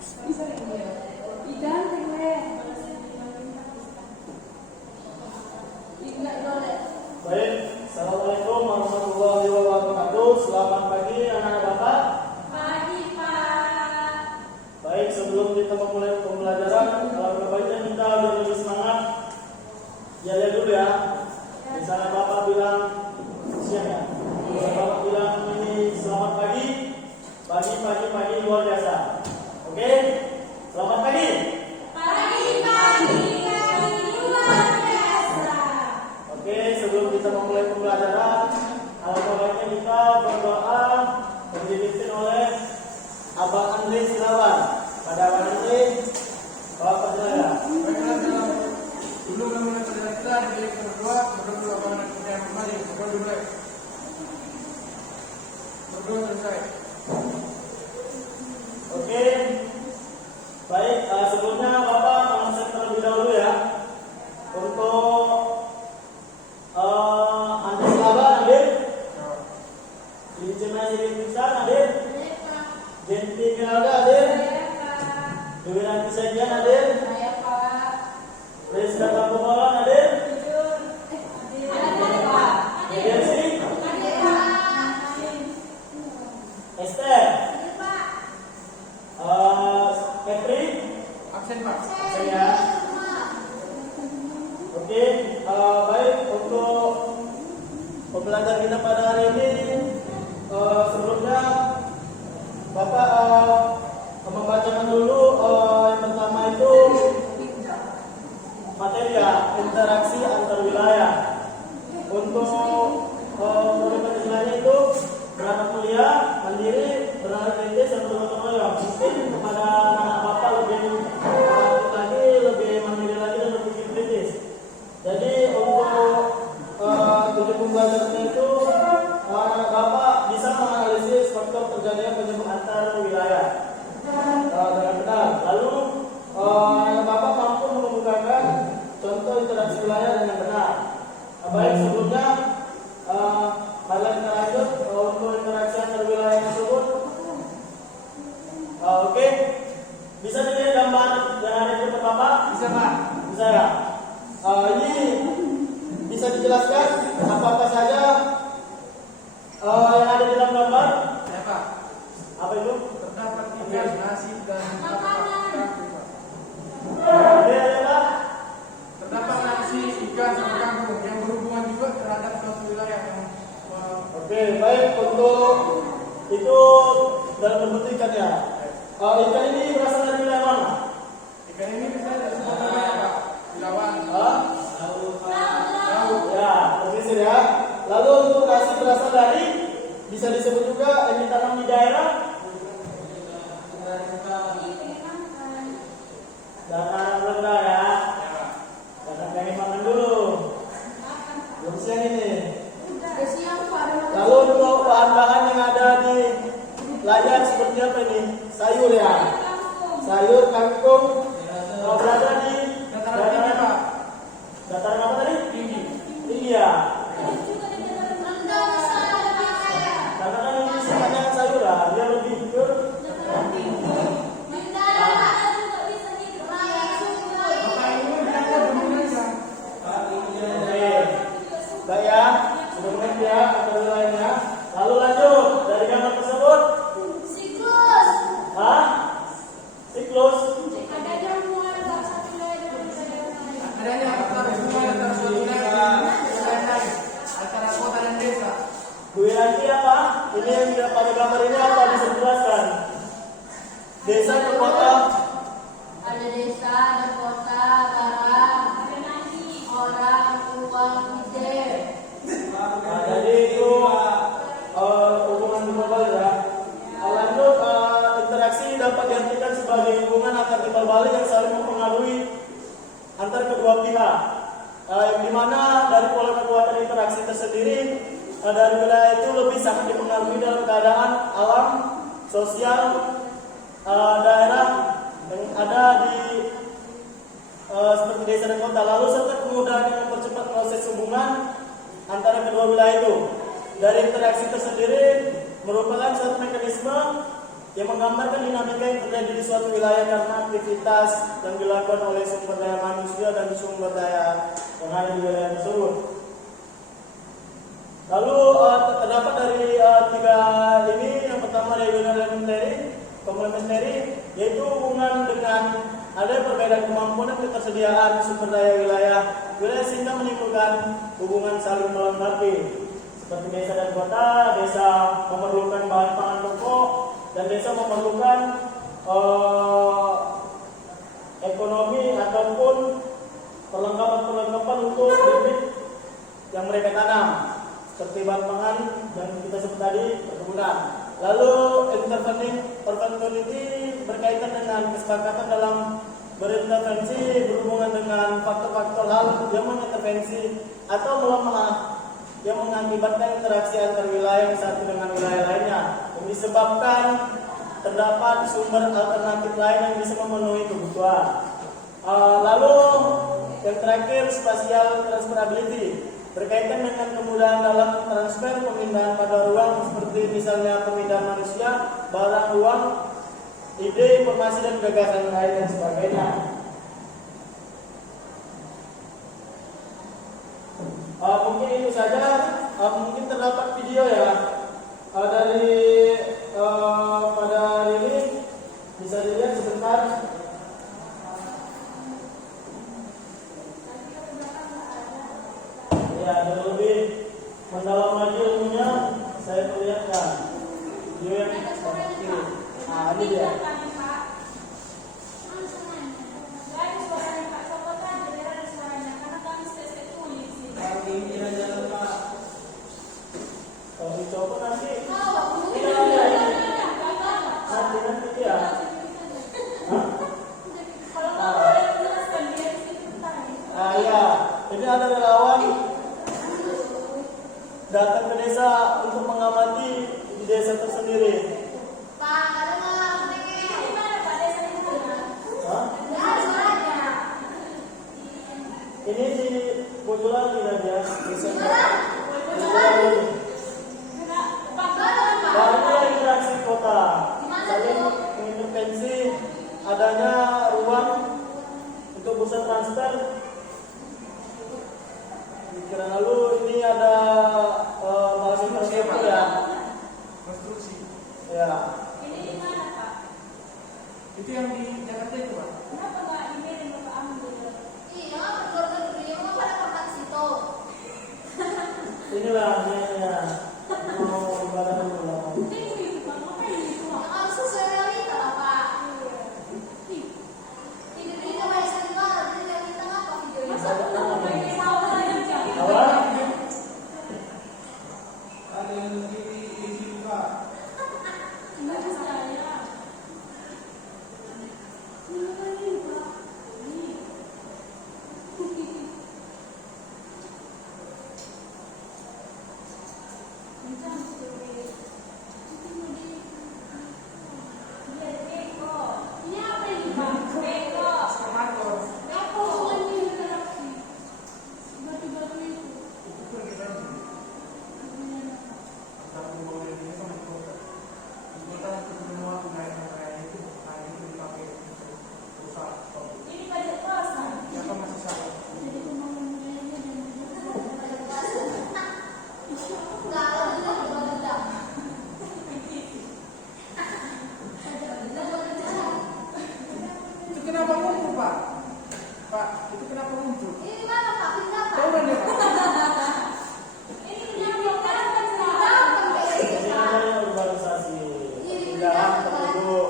Baik, Assalamualaikum warahmatullahi wabarakatuh. Selamat pagi anak-anak Bapak. Pagi, Pak. Baik, sebelum kita memulai pembelajaran, kalau baiknya kita biar lebih semangat, ya lihat dulu ya. Misalnya Bapak bilang siang ya. Misalnya Bapak bilang ini selamat pagi, pagi luar biasa. Oke, selamat pagi. Pagi luar biasa. Oke, sebelum kita memulai pembelajaran, alangkah baiknya kita berdoa yang dipimpin oleh Abang Andri Sirawan. Pada Abang Andri, Bapak percaya. Dulu kami mengajar kita di berdoa apa yang kembali berdoa dulu. Berdoa selesai. Oke, baik. Sebelumnya Bapak mengecek terlebih dahulu ya untuk Andri Sirawan hadir, Lincena Sirintisan hadir, Jenti Miralda hadir, Dewi Ranti Sajian hadir, Saya, Pak. Rizka Tampungolan hadir, Mediasi, Esther, Catherine, Absen Pak. saya. Oke, baik untuk pembelajaran kita pada hari ini. Sebelumnya Bapak membacakan dulu yang pertama itu materi ya, interaksi antar wilayah. Untuk program istilahnya itu berangkat kuliah, mandiri, berangkat kritis, dan gotong royong. Mungkin kepada anak Bapak lebih aktif lagi, lebih mandiri lagi, dan lebih kritis. Jadi untuk tujuan pembelajarannya itu anak Bapak bisa menganalisis faktor terjadinya penyebab antar wilayah dengan benar. Lalu anak Bapak mampu mengemukakan contoh interaksi wilayah dengan benar. Baik, sebelumnya marilah kita lanjut untuk interaksi antar wilayah tersebut. Oke, bisa dilihat gambar yang ada di depan Bapak? Bisa Pak. Bisa ya. Ini bisa dijelaskan apa saja yang ada di dalam gambar? Ya Pak. Apa itu? Terdapat ikan, nasi dan Makanan. Oke, ada Pak? terdapat nasi, ikan, sama kangkung yang berhubungan juga terhadap suatu wilayah yang Oke, baik. Untuk itu dalam bentuk ikan ya. Ikan ini berasal dari wilayah mana? ikan ini bisa dari sebuah wilayah Pak. Ilawan. Ya, pesisir ya. Lalu untuk nasi berasal dari, bisa disebut juga yang ditanam di daerah dataran rendah ya. Karena pengen makan dulu. Belum siang ini. Lalu untuk bahan-bahan yang ada di layar seperti apa ini? Sayur ya. Sayur kangkung berada di Dataran tinggi Pak. dataran apa tadi? Tinggi. Tinggi ya. Karena kan ini sifatnya sayuran, dia lebih ke Bapak ini berada di Indonesia. Oke. Baik ya, sudah mengerti ya atau lainnya. Lalu lanjut dari gambar tersebut. Siklus. Adanya faktor hubungan antara suatu wilayah dan wilayah lain, antara kota dan desa. Bu Wiranti apa? Ini yang tidak pada gambar ini apa bisa dijelaskan? Desa ke kota. Ada desa, ada kota, barang, orang, uang, ide. Jadi itu hubungan global ya. Lanjut, interaksi dapat diartikan sebagai hubungan antar timbal balik yang saling mempengaruhi antar kedua pihak. Yang dimana dari pola kekuatan interaksi tersendiri dari wilayah itu lebih sangat dipengaruhi dalam keadaan alam, sosial, daerah yang ada di seperti desa dan kota. Lalu serta kemudahan yang mempercepat proses hubungan antara kedua wilayah itu. Dari interaksi tersendiri merupakan suatu mekanisme yang menggambarkan dinamika yang terjadi di suatu wilayah karena aktivitas yang dilakukan oleh sumber daya manusia dan sumber daya yang ada di wilayah tersebut. Lalu terdapat dari tiga ini, yang pertama dari komplementari, yaitu hubungan dengan ada perbedaan kemampuan dan ketersediaan sumber daya wilayah sehingga menimbulkan hubungan saling melengkapi. Seperti desa dan kota, desa memerlukan bahan pangan pokok dan desa memerlukan ekonomi ataupun perlengkapan untuk bibit yang mereka tanam, seperti bahan pangan yang kita sebut tadi, perkebunan. Lalu interventionality berkaitan dengan kesepakatan dalam berintervensi berhubungan dengan faktor-faktor hal yang mengintervensi atau melemah yang mengakibatkan interaksi antar wilayah yang satu dengan wilayah lainnya, yang disebabkan terdapat sumber alternatif lain yang bisa memenuhi kebutuhan. Lalu yang terakhir, spatial transferability berkaitan dengan kemudahan dalam transfer pemindahan pada ruang, seperti misalnya pemindahan manusia, barang, uang, ide, informasi dan gagasan lain dan sebagainya. Mungkin itu saja. Mungkin terdapat video ya dari pada hari ini, bisa dilihat sebentar. Ya, ada lebih mendalam lagi ilmunya, saya perlihatkan video yang seperti ini. Nah, ini dia. Kalau dicoba nanti nanti ya. Ya, ini ada relawan datang ke desa untuk mengamati di desa tersendiri. Pak, ada nggak? Di mana Pak desa itu? Hah? Nggak ada suaranya. Ini di Bojolangi aja. Barunya interaksi kota, saling mengintervensi adanya ruang untuk pusat transfer. Lalu ini ada bahasa infrastruktur ya. Konstruksi. Ya. Ini di mana Pak? Itu yang di Jakarta itu, Pak. Kenapa nggak emailin Bapak Ambil? Iya, keluar negeri mau pada tempat situ. Inilah ya. Mau ibadah dulu. Harus sesuai realita lah Pak. Ini dia bahasa negara, jadi realita apa videonya? Apa? Ada yang di Pak. Enggak saya. Itu kenapa muncul, Pak? Pak, itu kenapa muncul? Ini mana Pak? Pindah Pak. Coba deh, Pak. Ini pindah Pak. Ini namanya urbanisasi. Pindahan penduduk.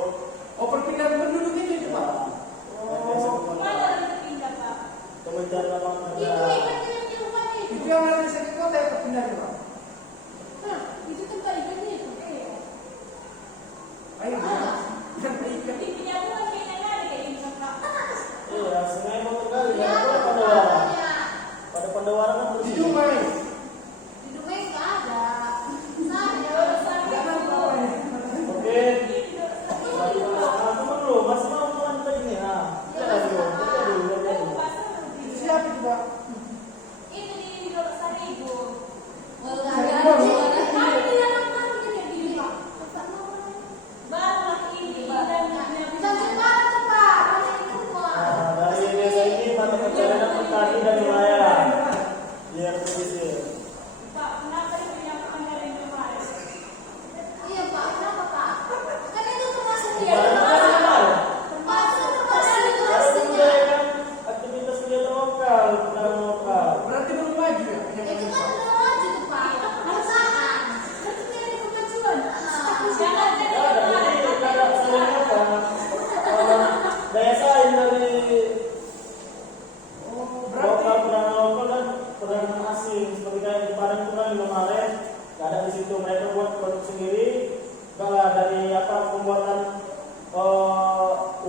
Oh, perpindahan penduduk itu, Pak. Kementerian lapangan kerja. Itu yang ada di sektor kota ya perpindahan, Pak. Itu tempat ikannya itu. Ayo, jangan ikan. Iya, sungai mau kali. Pada Pandawaran kan Itu bersih. Pak,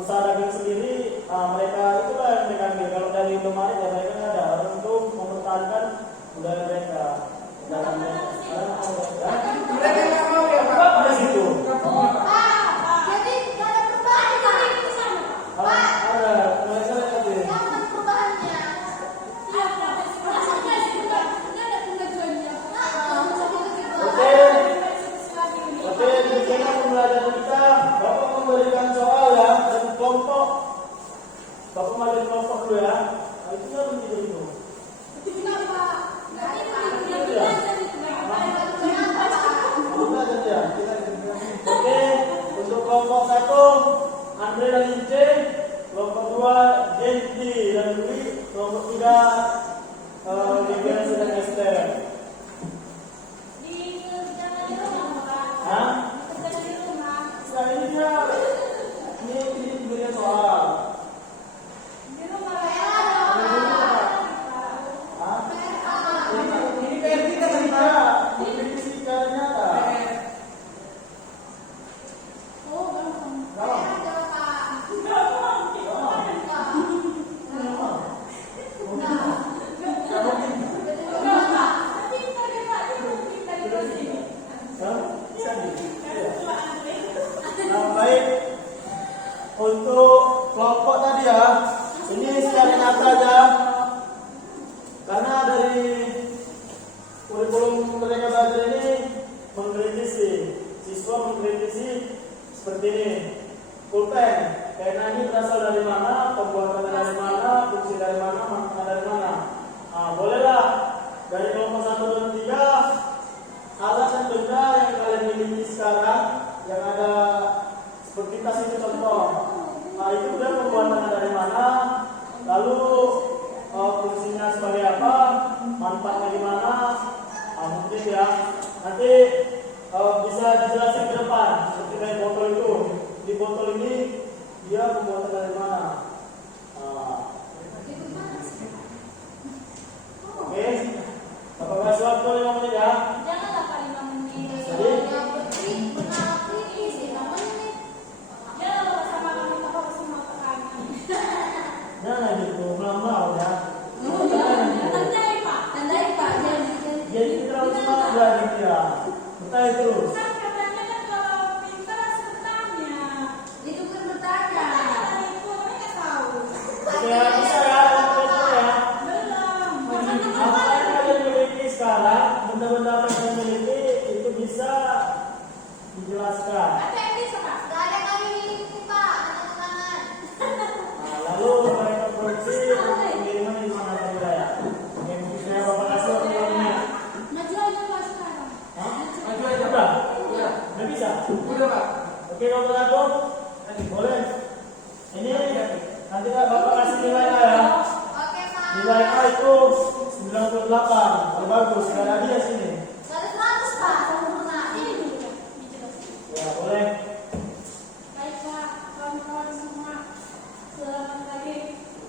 usaha daging sendiri, mereka itulah yang mereka ambil. Kalau dari Indomaret ya mereka nggak ada untuk mempertahankan budaya mereka. Dalam Mereka nggak mau ya Pak. pada situ. Jadi nggak ada perubahan di sana. Ada mereka tadi. Jangan perubahannya. Iya, Pak. Rasanya sih nggak ada pengajuannya. Oke, demikianlah pembelajaran kita. Bapak memberikan soal ya dan kelompok. Bapak memberikan kelompok dulu ya. Nah, itu nggak begitu itu. Kenapa? Nggak ada Pak. Kamu belajar ya. Oke, untuk kelompok 1 Andre dan Ince, kelompok 2 Jenti dan Dwi, kelompok 3 Vivian dan Esther. Hah? Nah ini dia, ini berikan soal. Hah? Ini PR kita kan Pak. Ini fisika nyata. Nah, baik. Untuk kelompok tadi ya, ini secara nyata aja. Karena dari kurikulum Merdeka Belajar ini mengkritisi, siswa mengkritisi seperti ini. Pulpen, karena ini berasal dari mana, pembuatannya dari mana, fungsi dari mana, manfaatnya dari mana. Nah, bolehlah dari kelompok 1 dan 3 alat dan benda yang kalian miliki sekarang yang ada seperti tas itu contoh. Nah, itu udah pembuatannya dari mana, lalu fungsinya sebagai apa, manfaatnya di mana. Nah, mungkin ya nanti bisa dijelasin ke depan seperti kayak botol itu. Di botol ini dia pembuatan dari mana. Oke, Bapak kasih waktu 5 menit ya. Janganlah Pak 5 menit. Jadi? Janganlah sama kami tahu semua tekanan. Jangan gitu, melamau ya. Tandai Pak. Tandai Pak. Jadi terlalu semangat belajar ya. Bertanya terus. Kan katanya kan kalau pintar harus bertanya. Itu kan bertanya. Tadi itu mereka tahu. Ya bisa ya, betul ya. Belum. Apa yang kalian miliki sekarang, benda-benda apa yang kalian miliki itu bisa dijelaskan. Ada yang bisa Pak? Gak ada kami miliki Pak. Ada tekanan. Nah, lalu mereka produksi pengiriman di mana saja ya. Oke, mungkin saya Bapak kasih waktu 5 menit. Maju aja Pak sekarang. Hah? Maju aja. Udah? Udah. Udah bisa? Udah Pak. Oke, Bapak aku boleh. Ini nanti Bapak kasih nilai A ya. Oke Pak. Nilai A itu 98. Kalau bagus, nggak ada dia sini. Gak ada 100 Pak. Sempurna. Ini dulu ya. Dijelasin. Ya, boleh. Baik Pak, kawan-kawan semua. Selamat pagi.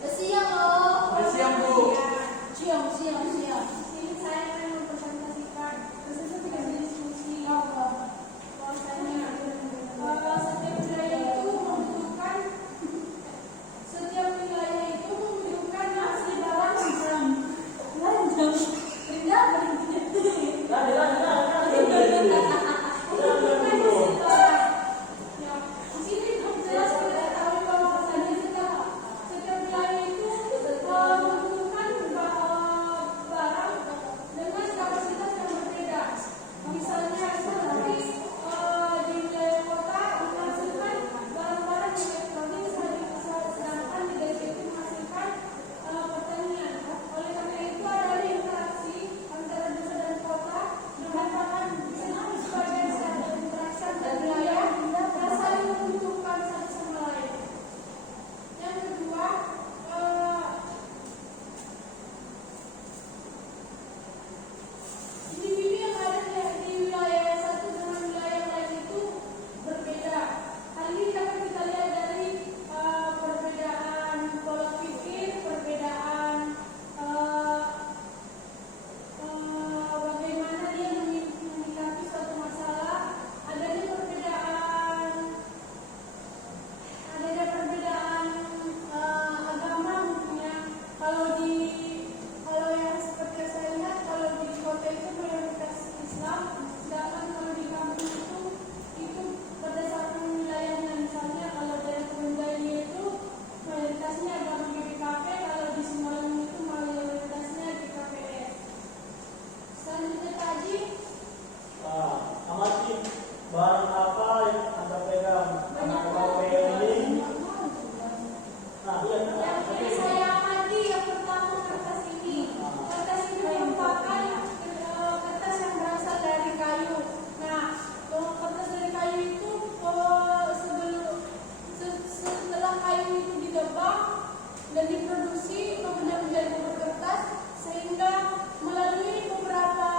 Udah siang loh. Udah siang, Bu. Siang. Ini saya akan mempresentasikan proses diskusi bahwasanya setiap wilayah itu membutuhkan nasi barang lanjang. Tidak berhenti. batang kayu itu ditebang dan diproduksi kemudian menjadi bubur kertas sehingga melalui beberapa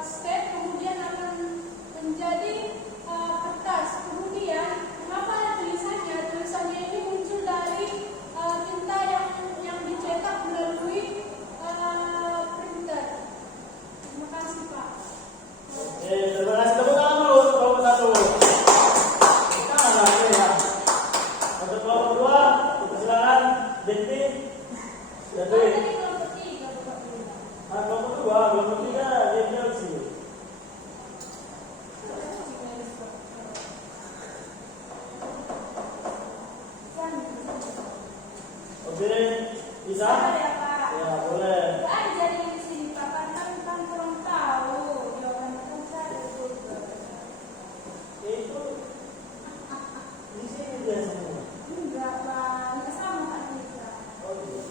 step kemudian akan menjadi kertas. Kemudian mengapa ada tulisannya? Tulisannya ini muncul dari tinta yang dicetak melalui printer. Terima kasih Pak. Oke, terima kasih. Tepuk tangan dulu untuk kelompok 1. Kita nggak ada ya. Untuk kelompok 2, silakan Denti. Ya, Tadi Denti. kelompok 3 Bapak Guru. Kelompok 2, kelompok 3, Denti sih. Oke, bisa? Ya Pak. Ya, boleh. Nggak ada jaringan di sini Pak, karena kan kurang tahu jawabannya kan saya juga. Itu di sini dia semua. Enggak Pak, nggak sama Pak kita. Oh, iya.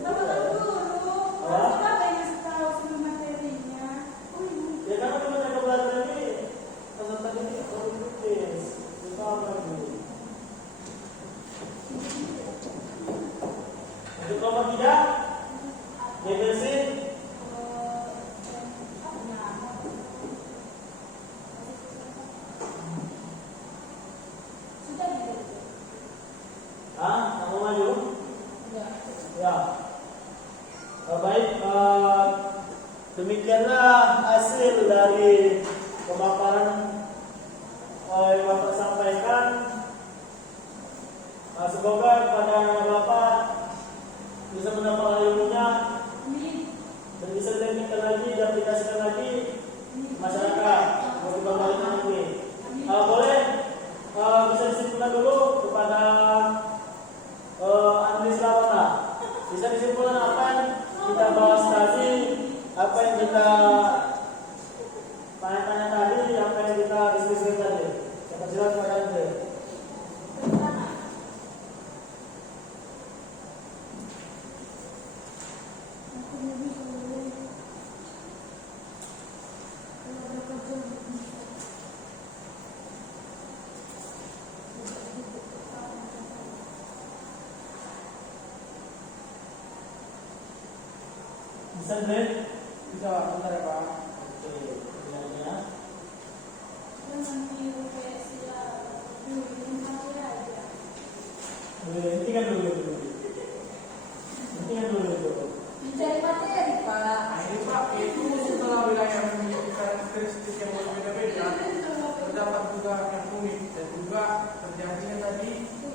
Bapak kan guru, harus Bapak yang ngasih tahu sebelum materinya. Oh iya. Ya kan kita ada pelajaran ini. Peserta ini harus tulis. Kita apa dulu? Untuk kelompok 3, Definisi. Sudah gitu. Kamu maju? Enggak. Ya. Baik, demikianlah hasil dari pemaparan yang Bapak sampaikan. Semoga pada Bapak bisa mendapat ilmunya dan bisa ditempelkan lagi, diaplikasikan lagi di masyarakat bagi bangsa nanti. Boleh bisa disimpulkan dulu kepada Andri Selawana. Bisa disimpulkan apa yang kita bahas tadi, apa yang kita tanya-tanya tadi, apa yang kita diskusikan tadi. Saya persilakan kepada Andri. Bisa Andri? Bisa, bentar ya Pak. Oke, ya. Hentikan dulu itu. Hentikan dulu itu. Mencari materi Pak. Nah ini Pak, itu setelah wilayah memiliki karakteristik yang berbeda-beda, terdapat juga yang unik dan juga terjadinya tadi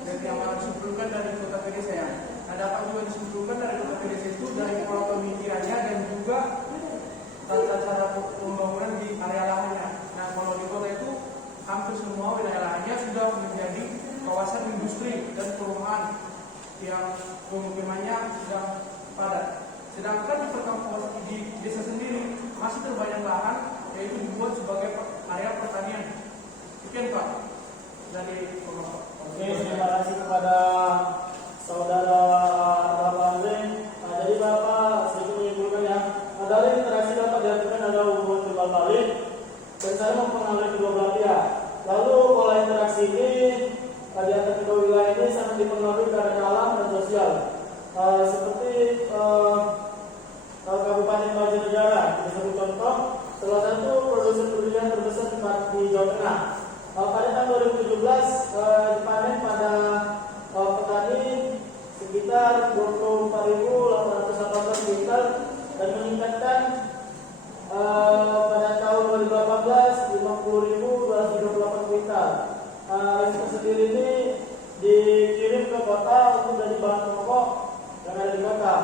dari yang harus disimpulkan dari kota pedesaan ya. Nah dapat juga disimpulkan dari kota pedesaan itu dari pola pemikirannya dan juga tata cara pembangunan di area lahannya. Nah kalau di kota itu hampir semua wilayah lahannya sudah menjadi kawasan industri dan perumahan yang pemukimannya sudah padat. Sedangkan di perkampungan di desa sendiri masih terbanyak lahan yaitu dibuat sebagai area pertanian. Sekian Pak dari Bapak. Oke, terima kasih kepada saudara Bapak Andre. Jadi Bapak sedikit menyimpulkan ya. Dari interaksi dapat diartikan ada hubungan timbal balik dan saya mempengaruhi kedua belah pihak. Lalu pola interaksi ini di antara kedua wilayah ini sangat dipengaruhi karena alam dan sosial. Seperti Kabupaten Banjarnegara, kita sebut contoh, salah satu produsen durian terbesar di Jawa Tengah. Pada tahun 2017 dipanen pada petani sekitar 24.818 kuintal dan meningkatkan pada tahun 2018 50.238 kuintal. Itu sendiri ini dikirim ke kota untuk jadi bahan pokok yang ada di kota.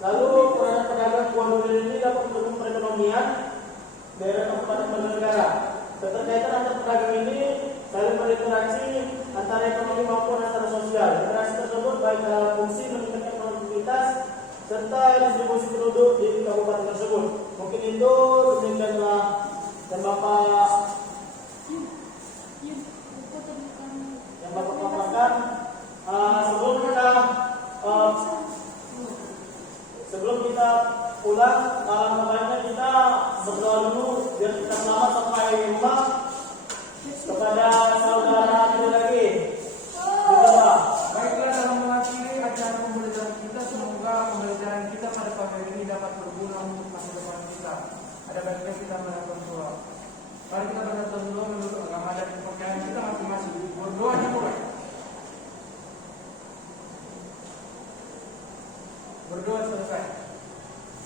Lalu pedagang buah durian ini dapat mendukung perekonomian daerah Kabupaten Banjarnegara. Keterkaitan antar pedagang ini saling berinteraksi antara ekonomi maupun antara sosial. Interaksi tersebut baik dalam fungsi meningkatkan produktivitas serta distribusi penduduk di kabupaten tersebut. Mungkin itu demikianlah yang Bapak paparkan. Sebelum kita pulang, makanya kita berdoa dulu biar kita selamat sampai rumah kepada saudara itu lagi.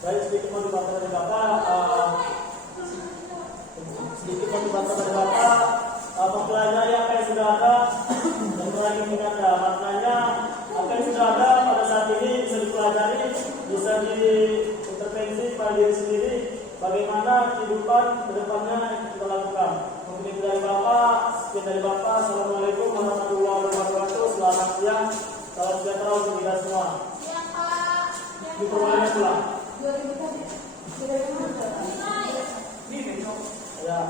Baik, sedikit motivasi dari Bapak. Sedikit motivasi dari Bapak. Mempelajari apa yang sudah ada dan melayani Anda. Maknanya apa yang sudah ada pada saat ini bisa dipelajari, bisa diintervensi pada diri sendiri. Bagaimana kehidupan kedepannya yang kita lakukan. Mungkin itu dari Bapak. Sekian dari Bapak. Assalamualaikum warahmatullahi wabarakatuh. Selamat siang. Salam sejahtera untuk kita semua. Siang Pak. Diperbolehkan pulang. 2000 tadi. Sudah kemana? Ini nih, Ya.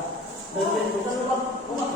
Dan bukan